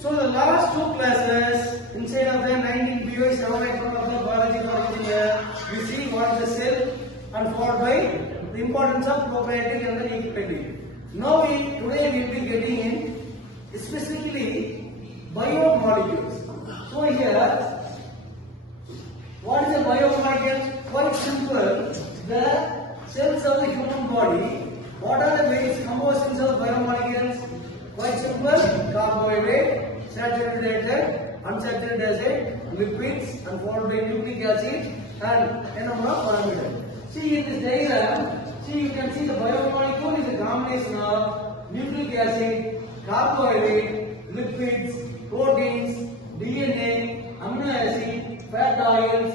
So the last two classes inside of the 19 BOI 7 of the biology here, we see what is the cell and followed by the importance of prokaryotic and the eukaryotic. Now today we will be getting in specifically biomolecules. So here, what is a biomolecule? Quite simple. The cells of the human body. What are the various compositions of biomolecules? Quite simple. Carbohydrate, saturated acid, unsaturated acid, lipids, and followed by nucleic acid and parameter. See in this diagram, you can see the biomolecule is a combination of nucleic acid, carbohydrate, lipids, proteins, DNA, amino acid, fat oils,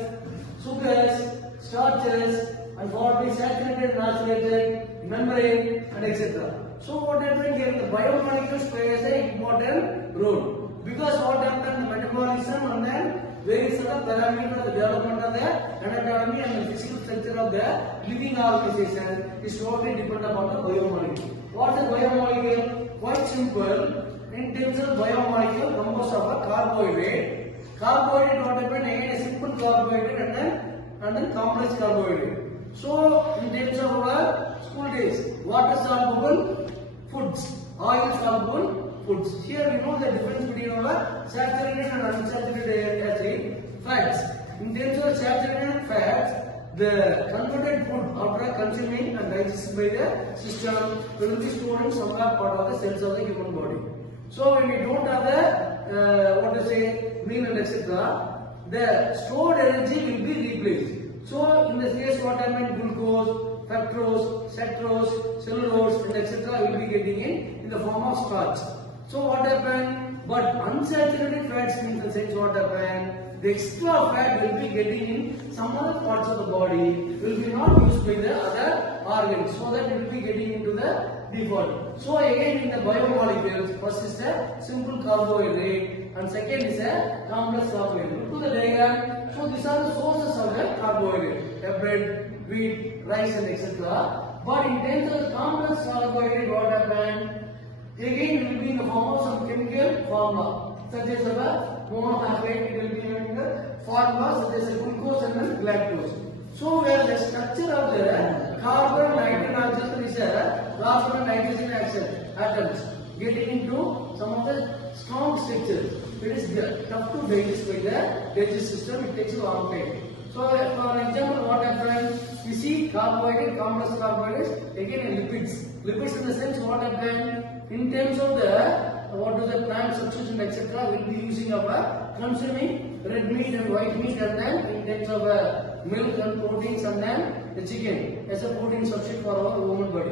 sugars, starches, and followed by saturated and saturated, membrane, and etc. So what happens here? The biomolecules plays an important role because what happens the metabolism and then various other parameters of the development of the anatomy and the physical structure of the living organization is totally dependent upon the biomolecule. What is a biomolecule? Quite simple. In terms of biomolecule, composed of a carbohydrate. Carbohydrate what happens again a simple carbohydrate and then complex carbohydrate. So in terms of our school days, water soluble foods, oil soluble foods. Here we know the difference between our saturated and unsaturated acid fats. In terms of saturated fats, the converted food after consuming and digested by the system will be stored in some part of the cells of the human body. So when we don't have the meal and etc., the stored energy will be replaced. So in this case, what happens? Glucose, fructose, saccharose, cellulose, and etc. will be getting in the form of starch. So what happens? But unsaturated fats means the sense what happens? The extra fat will be getting in some other parts of the body, will be not used by the other organs, so that it will be getting into the default. So again in the biomolecules, first is a simple carbohydrate and second is a complex carbohydrate. Look to the diagram. So these are the sources of the carbohydrate: bread, wheat, rice, and etc. But in terms of the complex carbohydrate, what happens? Again, it will be in the form of some chemical formula, such as a monosaccharides. It will be in the formula such as a glucose and then lactose. So where the structure of the carbon nitrogen is a carbon and nitrogen atoms getting into some of the strong structures. It is tough to digest by the digestive system. It takes a long time. So for example, what happens? We see carbohydrate, complex carbohydrates, again lipids. Lipids in the sense what happens? In terms of the plant substitution etc. will be using consuming red meat and white meat, and then in terms of milk and proteins, and then the chicken as a protein substitute for our human body.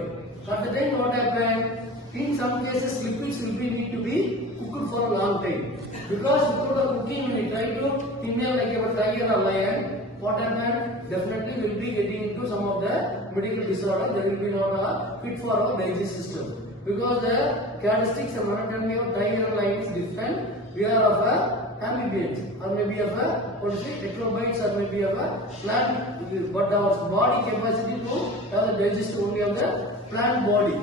At the time what happens? In some cases lipids will need to be cooked for a long time, because without the cooking when we try to inhale like a tiger or lion, what happens? Definitely will be getting into some of the medical disorder. They will be not fit for our digestive system. Because the characteristics and anatomy of tiger and lion is different. We are of amphibians, or maybe of ectobites, or maybe of plant, but our body capacity to have the digest only of the plant body.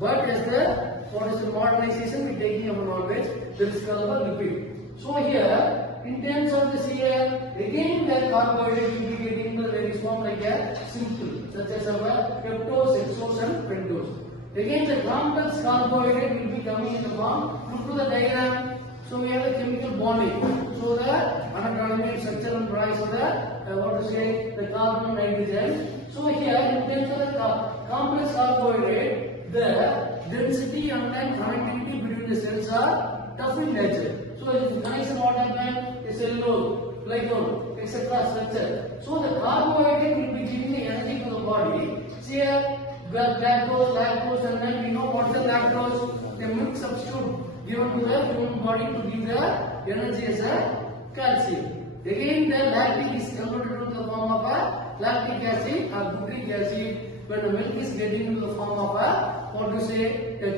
But as the modernization, we taking of non-veg, there is called a lipid. So here, in terms of this here, again the carbohydrate will be getting the various form like a simple, such as peptose, hexose, and pentose. Again, the complex carbohydrate will be coming in the form. Look to the diagram. So we have a chemical bonding. So the anatomy, structure, and price of the carbon and nitrogen. So here, in terms of the complex carbohydrate, the density and then connectivity between the cells are tough in nature. So if connection what happens? A cellulose, glycol, etc. structure. So the carbohydrate will be giving the energy to the body. See here. Glucose, lactose, and then we know what is the lactose, the milk substitute given to the human body to give the energy as a calcium. Again, the lactic is converted to the form of a lactic acid or butyric acid when the milk is getting into the form of a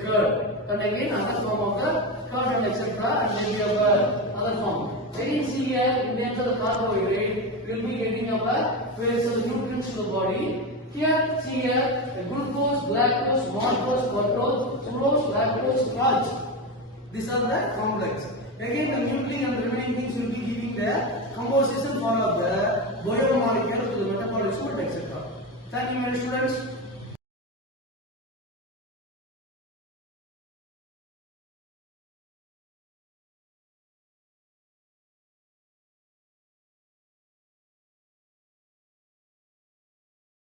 curd, and again other form of the curd and etc. and maybe of other form. Again, see here in terms of the carbohydrate, we will be getting various nutrients to the body. Here, see here, the glucose, galactose, maltose, fructose, sucrose, lactose, starch. These are the complex. Again the mutiny and